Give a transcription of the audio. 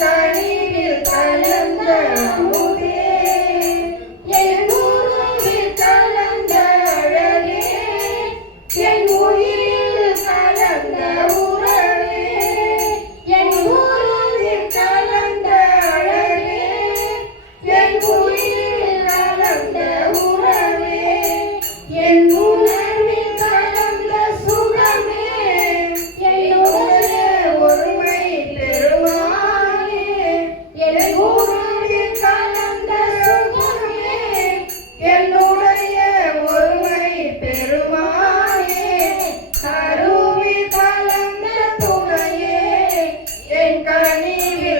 கனிவில் கலந்த அமுதே, என் உருவில் கலந்த அழகே, என் உயிரில் கலந்த உறவே, என் உருவில் கலந்த அழகே, என் உயிரில் கலந்த உறவே, என் உணர்வில் கலந்த சுகமே, என்னுடைய ஒருமை பெருமானே, என் உணர்வில் கலந்த சுகமே, என்னுடைய ஒருமை பெருமானே, கருவில் கலந்த துணையே, என் கனிவில்